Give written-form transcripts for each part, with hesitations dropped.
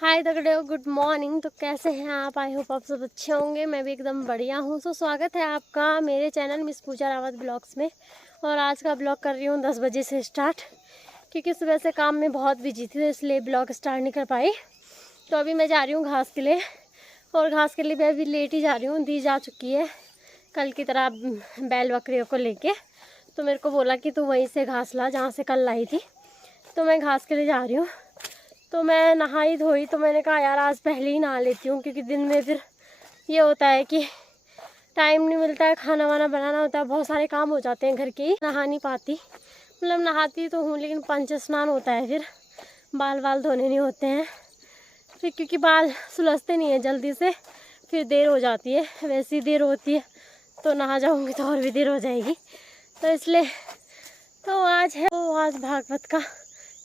हाय दगड़ियों, good morning. तो कैसे हैं आप? आई होप आप सब अच्छे होंगे। मैं भी एकदम बढ़िया हूँ। स्वागत है आपका मेरे चैनल मिस पूजा रावत ब्लॉग्स में। और आज का ब्लॉग कर रही हूँ 10 बजे से स्टार्ट, क्योंकि सुबह से काम में बहुत बिजी थी, तो इसलिए ब्लॉग स्टार्ट नहीं कर पाई। तो अभी मैं जा रही हूँ घास के लिए, और घास के लिए मैं अभी लेट ही जा रही हूँ। दी जा चुकी है कल की तरह बैल बकरियों को लेके, तो मेरे को बोला कि तू वहीं से घास ला जहाँ से कल लाई थी। तो मैं घास के लिए जा रही हूँ। तो मैं नहाई धोई, तो मैंने कहा यार आज पहले ही नहा लेती हूँ, क्योंकि दिन में फिर ये होता है कि टाइम नहीं मिलता है, खाना वाना बनाना होता है, बहुत सारे काम हो जाते हैं घर के। नहा नहीं पाती, मतलब नहाती तो हूँ लेकिन पंच स्नान होता है, फिर बाल वाल धोने नहीं होते हैं, फिर क्योंकि बाल सुलझते नहीं है जल्दी से, फिर देर हो जाती है। वैसी देर होती है तो नहा जाऊँगी तो और भी देर हो जाएगी, तो इसलिए तो आज भागवत का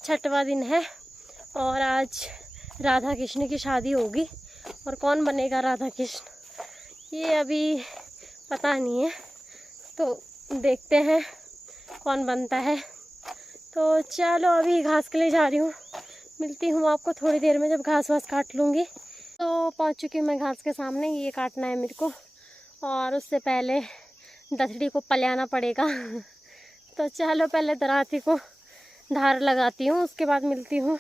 6वां दिन है, और आज राधा कृष्ण की शादी होगी। और कौन बनेगा राधा कृष्ण ये अभी पता नहीं है, तो देखते हैं कौन बनता है। तो चलो अभी घास के लिए जा रही हूँ, मिलती हूँ आपको थोड़ी देर में जब घास वास काट लूँगी। तो पहुँच चुकी हूँ मैं घास के सामने। ये काटना है मेरे को, और उससे पहले दथड़ी को पलियाना पड़ेगा। तो चलो पहले दराती को धार लगाती हूँ, उसके बाद मिलती हूँ।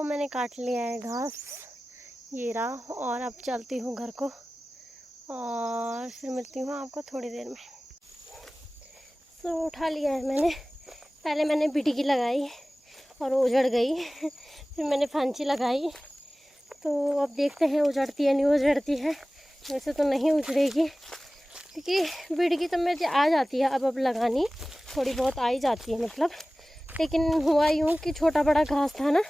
मैंने काट लिया है घास, ये रहा, और अब चलती हूँ घर को, और फिर मिलती हूँ आपको थोड़ी देर में। उठा लिया है मैंने। पहले मैंने बिटकी लगाई और उजड़ गई। फिर मैंने फांची लगाई, तो अब देखते हैं उजड़ती है नहीं उजड़ती है। वैसे तो नहीं उजड़ेगी, क्योंकि बिटकी तो मेरे आ जाती है अब लगानी, थोड़ी बहुत आ ही जाती है मतलब। लेकिन हुआ यूँ कि छोटा बड़ा घास था ना,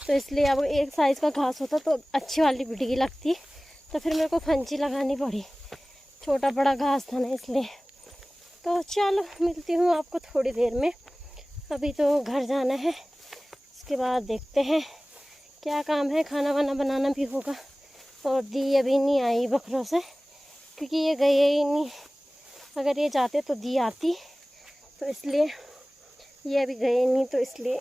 तो इसलिए अब एक साइज़ का घास होता तो अच्छी वाली बिटकी लगती, तो फिर मेरे को फंची लगानी पड़ी। छोटा बड़ा घास था ना इसलिए। तो चलो मिलती हूँ आपको थोड़ी देर में। अभी तो घर जाना है, उसके बाद देखते हैं क्या काम है। खाना वाना बनाना भी होगा। और दी अभी नहीं आई बकरों से, क्योंकि ये गए ही नहीं। अगर ये जाते तो दी आती, तो इसलिए ये अभी गए नहीं, तो इसलिए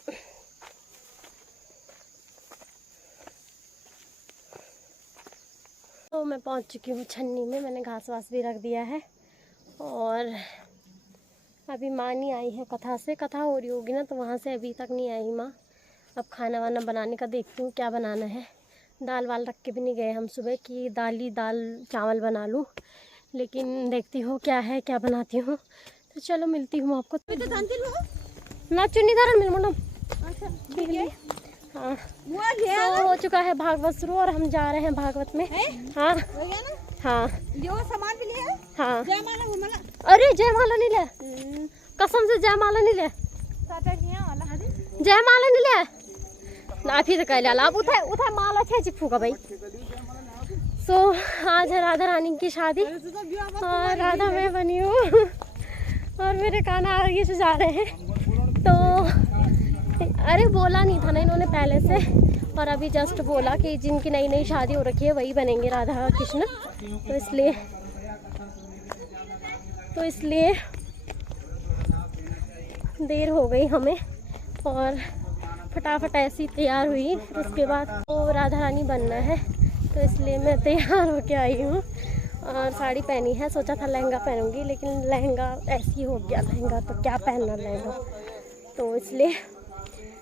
तो मैं पहुंच चुकी हूँ छन्नी में। मैंने घास वास भी रख दिया है, और अभी माँ नहीं आई है कथा से। कथा हो रही होगी ना, तो वहाँ से अभी तक नहीं आई माँ। अब खाना वाना बनाने का देखती हूँ क्या बनाना है। दाल वाल रख के भी नहीं गए हम सुबह कि दाल चावल बना लूँ, लेकिन देखती हूँ क्या है क्या बनाती हूँ। तो चलो मिलती हूँ आपको। ना चुनी धरण मिल मुंडम। हाँ, तो हो चुका है भागवत शुरू, और हम जा रहे हैं भागवत में। हाँ हाँ, जो सामान भी लिया है। हाँ, जयमाला। अरे जयमाला नहीं ले, कसम से जयमाला नहीं ले, जयमाला नहीं ले ना। फिर कह ला आप उठा माला छे चिपू का भाई। आज है राधा रानी की शादी, और राधा मैं बनी हूँ, और मेरे कान्हा आगे से जा रहे हैं। तो अरे बोला नहीं था ना इन्होंने पहले से, और अभी जस्ट बोला कि जिनकी नई नई शादी हो रखी है वही बनेंगे राधा कृष्ण। तो इसलिए देर हो गई हमें, और फटाफट ऐसी तैयार हुई। उसके बाद तो राधा रानी बनना है, तो इसलिए मैं तैयार होके आई हूँ, और साड़ी पहनी है। सोचा था लहंगा पहनूंगी, लेकिन लहंगा ऐसी हो गया, लहंगा तो क्या पहनना लहंगा, तो इसलिए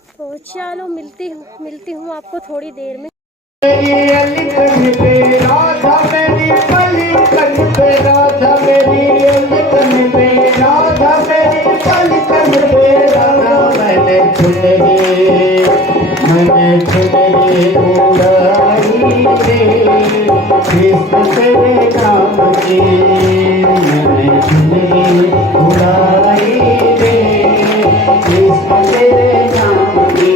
तो चलो मिलती हूँ आपको थोड़ी देर में। राधा के मैं चुनरी उड़ा रही रे कृष्ण तेरे नाम की।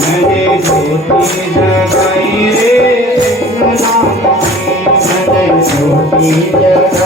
मैंने ज्योति जगाई रे मैंने ज्योति जगाई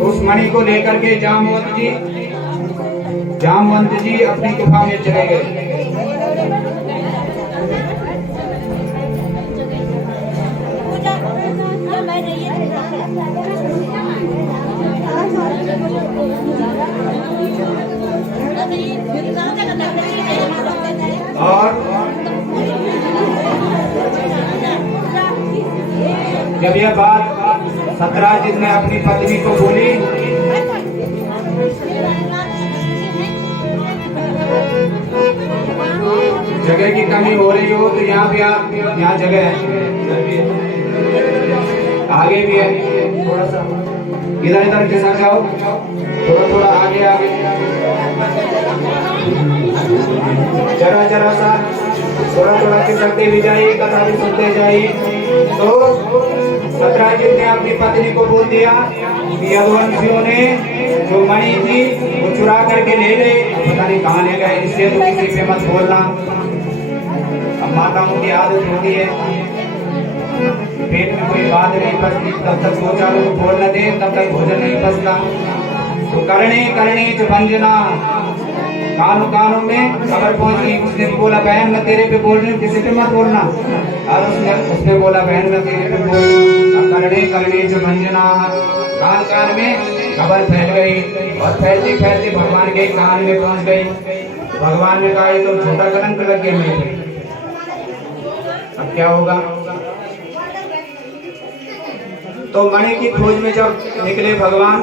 उस मणि को लेकर के जामवंत जी अपनी गुफा में चले गए। और जब यह बात सतराजित ने अपनी पत्नी को बोली, जगह की कमी हो रही हो तो यहाँ भी आप यहाँ जगह है, आगे भी है, थोड़ा सा इधर इधर खिसक जाओ, थोड़ा थोड़ा आगे आगे, जरा जरा सा थोड़ा थोड़ा खिसकते भी जाइए, कथा भी सुनते जाइए। तो सतराजित ने अपनी पत्नी को बोल दिया कि यदुवंशियों ने जो मणि थी वो चुरा करके ले गए, पता नहीं कहाँ ले गए, इसलिए तो किसी पे मत बोलना। अब माताओं की आदत होती है, पेट में कोई बात नहीं पचती तब तक दो चारों को बोल न दे, तब तक भोजन नहीं पचता। तो करने करने जो भंजना कानों कानों में खबर पहुंच गई। उसने बोला बहन मैं तेरे पे बोल रही हूँ, किसी पे मत बोलना। और उसने बोला बहन मैं तेरे पे बोल रही हूँ। करने करने जो भंजना कान कान में खबर फैल गई, और फैलती फैलती भगवान के कान में पहुंच गई। भगवान ने कहा तो छोटा कलंक लग गया मेरे पे, अब क्या होगा। तो मणि की खोज में जब निकले भगवान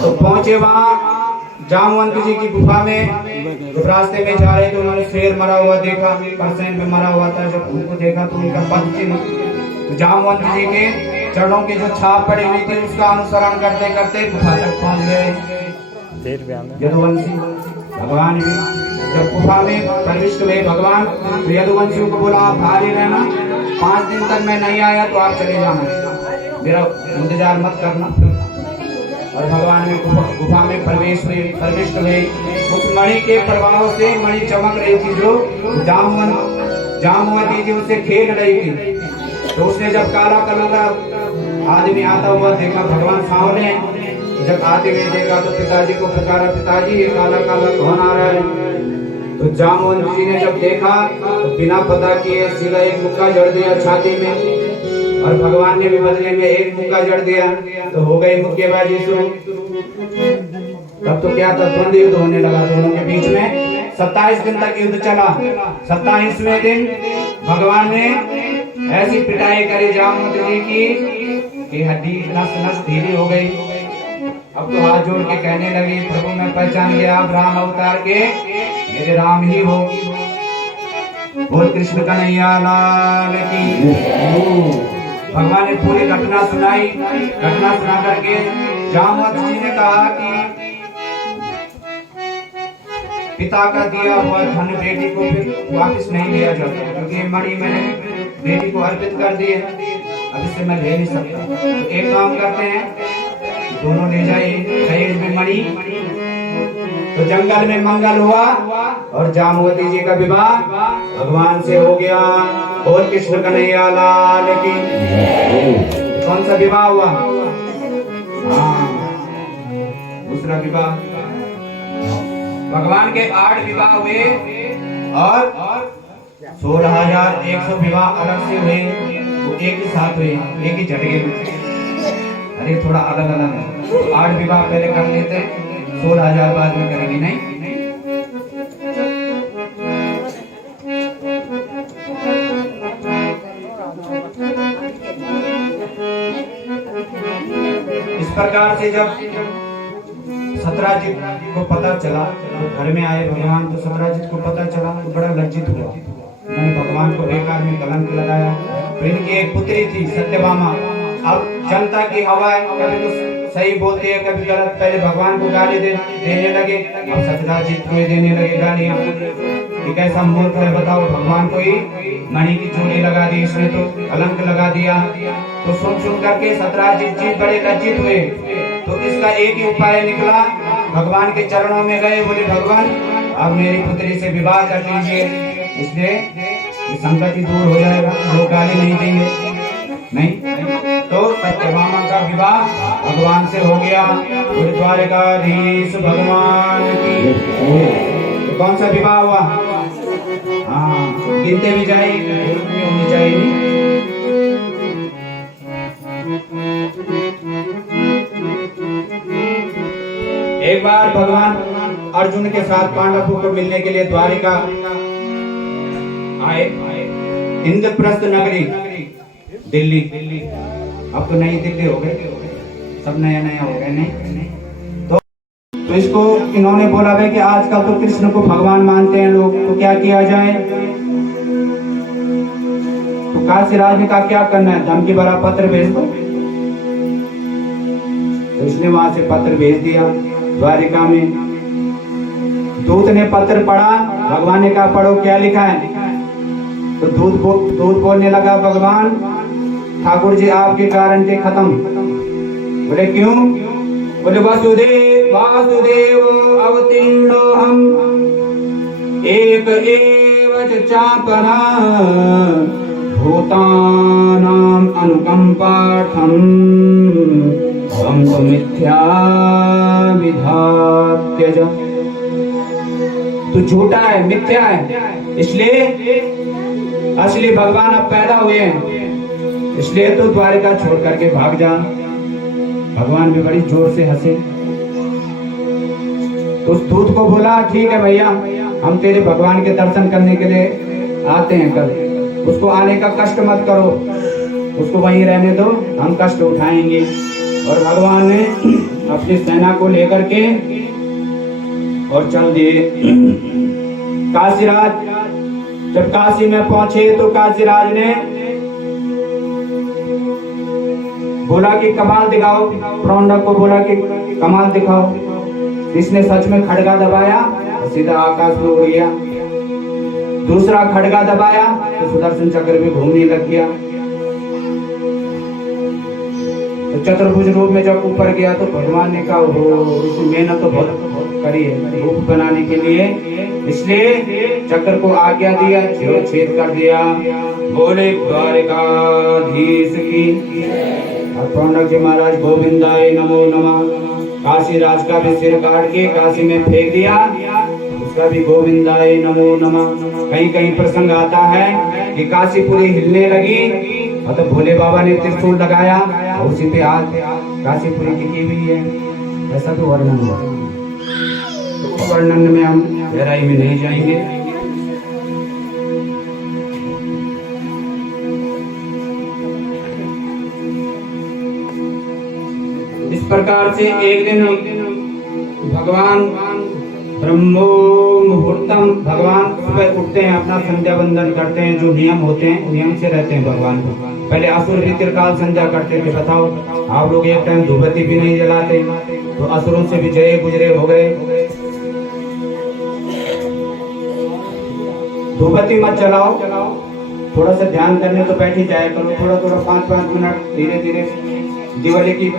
तो पहुंचे वहां जामवंत जी की गुफा में। जब रास्ते में जा रहे तो उन्होंने शेर मरा हुआ देखा, परसेंट में मरा हुआ था। जब उनको देखा तो उनका पद चिन्ह, तो जामवंत जी के चरणों की जो छाप पड़ी हुई थी उसका अनुसरण करते करते गुफा तक पहुंच गए। यदुवंशी भगवान भी जब गुफा में प्रविष्ट हुए भगवान, तो यदुवंशियों को बोला आप बाहर ही रहना, 5 दिन तक मैं नहीं आया तो आप चले जाना, मेरा इंतजार मत करना। और भगवान ने गुफा में प्रविष्ट हुए। उस मणि के प्रभाव से मणि चमक रही थी, जो जामुवती जी उससे खेल रही थी। तो उसने जब काला कलर का आदमी आता हुआ देखा, भगवान सामने, जब आते हुए देखा तो पिताजी को पुकारा, पिताजी ये काला काला कौन आ रहा है? तो जामुवती जी ने जब देखा तो बिना पता किए सीधा एक मुक्का जड़ दिया छाती में, और भगवान ने भी बदले में एक मुक्का जड़ दिया, तो हो गई मुक्केबाजी शुरू। तब तो क्या था, द्वंद्व युद्ध होने लगा दोनों के बीच में। 27 दिन तक युद्ध चला। 27वें दिन भगवान ने ऐसी पिटाई करी जामुवती जी की कि हड्डी नस नस ढीली हो गई। अब तो हाथ जोड़ के कहने लगी, प्रभु मैं पहचान गया, आप राम अवतार के मेरे राम ही हो। बोल कृष्ण कन्हैया लाल की। भगवान ने पूरी घटना सुनाई। घटना सुना करके जामुवती जी ने कहा कि पिता का दिया हुआ धन बेटी को फिर वापस नहीं लिया जाता, क्योंकि ये मणि मैंने बेटी को अर्पित कर दी है, अब इससे मैं ले नहीं सकता। तो एक काम करते हैं, दोनों ले जाइए दहेज में मणि। तो जंगल में मंगल हुआ और जामुवती जी का विवाह भगवान से हो गया। और कृष्ण कन्हैया लाल की। कौन सा विवाह हुआ? हाँ, दूसरा विवाह। भगवान के 8 विवाह हुए और 16,100 विवाह अलग से हुए, वो एक ही साथ हुए, एक ही झटके में। अरे थोड़ा अलग अलग है, 8 विवाह पहले कर लेते, 16,000 बाद में करेंगे। नहीं, इस प्रकार से जब सत्राजित को पता चला तो घर में आए भगवान, तो सत्राजित को पता चला तो बड़ा लज्जित हुआ। मैंने भगवान को बेकार में कलंक लगाया। तो इनकी एक पुत्री थी सत्यभामा। अब जनता की हवा है, कभी तो सही बोलती है कभी गलत। पहले भगवान को गाली देने लगे, अब सत्राजित को देने लगे गालियां। ये कैसा मूर्ख है बताओ, भगवान को ही मणि की चोरी लगा दी इसने, तो कलंक लगा दिया। तो सुन करके सत्राजित जी बड़े लज्जित हुए। तो इसका एक ही उपाय निकला, भगवान के चरणों में गए, बोले भगवान अब मेरी पुत्री से विवाह कर दीजिए, इसलिए संकट ही दूर हो जाएगा, लोग गाली नहीं देंगे। नहीं, तो सत्यभामा का विवाह भगवान से हो गया। द्वारकाधीश भगवान की। तो कौन सा विवाह हुआ? हाँ, गिनते भी जाइए, होनी चाहिए। एक बार भगवान अर्जुन के साथ पांडवों को मिलने के लिए द्वारिका आए। इंद्रप्रस्थ नगरी दिल्ली, अब तो नई दिल्ली हो गई, सब नया नया हो गया। नहीं तो इसको इन्होंने बोला भाई कि आजकल तो कृष्ण को भगवान मानते हैं लोग, तो क्या किया जाए? तो काशीराज ने कहा क्या करना है, धमकी भरा पत्र भेज दो। तो इसने वहां से पत्र भेज दिया द्वारिका में। दूत ने पत्र पढ़ा, भगवान ने कहा पढ़ो क्या लिखा है। तो दूत बोलने लगा, भगवान ठाकुर जी आपके कारण के खत्म। बोले क्यों? बोले वासुदेव अवतीर्णो हम एक एव चापरा भूतानां अनुकंपार्थम तो मिथ्या विधात्यज। तू झूठा है, मिथ्या है, इसलिए असली भगवान अब पैदा हुए हैं, इसलिए तू द्वारिका छोड़ करके भाग जा। भगवान भी बड़ी जोर से हंसे। तो उस दूत को बोला ठीक है भैया, हम तेरे भगवान के दर्शन करने के लिए आते हैं कल, उसको आने का कष्ट मत करो, उसको वहीं रहने दो, हम कष्ट उठाएंगे। और भगवान ने अपनी सेना को लेकर के और चल दिए काशीराज। जब काशी में पहुंचे तो काशीराज ने बोला कि कमाल दिखाओ, प्रौंडक को बोला कि कमाल दिखाओ। इसने सच में खड़गा दबाया तो सीधा आकाश में उड़ गया। दूसरा खड़गा दबाया तो सुदर्शन चक्र भी घूमने लग गया। तो चतुर्भुज रूप में जब ऊपर गया तो भगवान ने कहा इसने मेहनत तो बहुत करी है रूप बनाने के लिए, इसलिए चक्र को आज्ञा दिया, छेद कर दिया। बोले द्वारिकाधीश की। और पौंडक जी महाराज गोविंदाय नमो नमः। काशी राज का भी सिर काट के काशी में फेंक दिया, उसका भी गोविंदाय नमो नमः। कहीं कहीं प्रसंग आता है कि काशी पूरी हिलने लगी, मतलब भोले बाबा ने त्रिशूल लगाया और उसी पे आज काशीपुरी टिकी हुई है, ऐसा तो वर्णन हुआ। तो वर्णन में हम गहराई में नहीं जाएंगे। इस प्रकार से एक दिन भगवान ब्रह्मो मुहूर्तम, भगवान सुबह उठते हैं, अपना संध्या वंदन करते हैं, जो नियम होते हैं नियम से रहते हैं भगवान को। पहले असुर भी त्रिकाल संध्या करते थे। बताओ आप लोग एक टाइम धूपबत्ती भी नहीं जलाते, तो असुरों से भी जय गुजरे हो गए। धूपबत्ती मत जलाओ, थोड़ा सा ध्यान करने तो बैठ ही जाया करो, थोड़ा थोड़ा 5-5 मिनट धीरे धीरे दिवाली की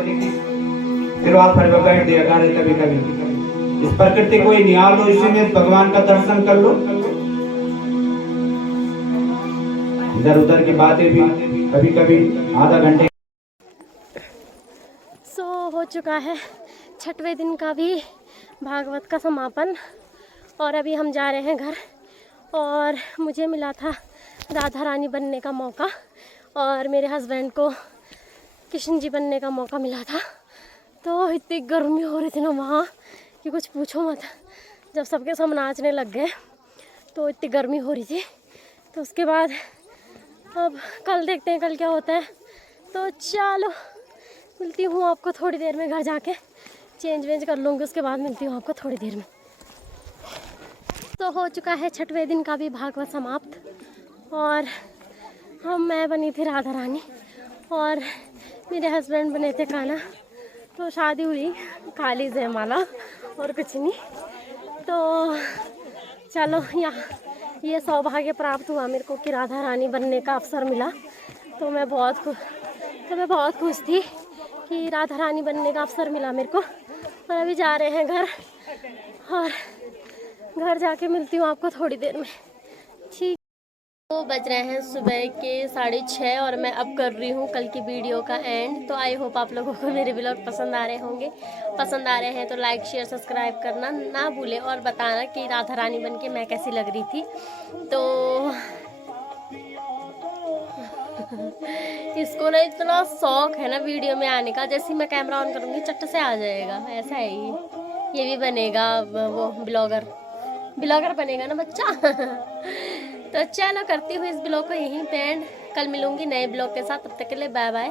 फिर आप पर बैठ दिया करें कभी कभी। इस प्रकृति को ही निहाल लो, इसी में भगवान का दर्शन कर लो। इधर उधर की बातें भी कभी कभी आधा घंटे। हो चुका है 6वें दिन का भी भागवत का समापन, और अभी हम जा रहे हैं घर। और मुझे मिला था राधा रानी बनने का मौका, और मेरे हस्बैंड को कृष्ण जी बनने का मौका मिला था। तो इतनी गर्मी हो रही थी ना वहाँ कि कुछ पूछो मत। जब सबके सब नाचने लग गए तो इतनी गर्मी हो रही थी। तो उसके बाद अब कल देखते हैं कल क्या होता है। तो चलो मिलती हूँ आपको थोड़ी देर में, घर जाके चेंज वेंज कर लूँगी, उसके बाद मिलती हूँ आपको थोड़ी देर में। तो हो चुका है 6वें दिन का भी भागवत समाप्त, और मैं बनी थी राधा रानी और मेरे हस्बैंड बने थे खाना। तो शादी हुई खाली जयमाला और कुछ नहीं। तो चलो यहाँ ये सौभाग्य प्राप्त हुआ मेरे को कि राधा रानी बनने का अवसर मिला। तो मैं बहुत खुश थी कि राधा रानी बनने का अवसर मिला मेरे को। और अभी जा रहे हैं घर, और घर जाके मिलती हूँ आपको थोड़ी देर में, ठीक। तो बज रहे हैं सुबह के 6:30 और मैं अब कर रही हूँ कल की वीडियो का एंड। तो आई होप आप लोगों को मेरे व्लॉग पसंद आ रहे होंगे। पसंद आ रहे हैं तो लाइक शेयर सब्सक्राइब करना ना भूलें, और बताना कि राधा रानी बन के मैं कैसी लग रही थी। तो इसको ना इतना शौक है ना वीडियो में आने का, जैसे मैं कैमरा ऑन करूँगी चट से आ जाएगा, ऐसा है ये भी बनेगा वो ब्लॉगर बनेगा ना बच्चा। तो चलो करती हूँ इस ब्लॉग को यहीं पे एंड। कल मिलूंगी नए ब्लॉग के साथ, तब तक के लिए बाय बाय।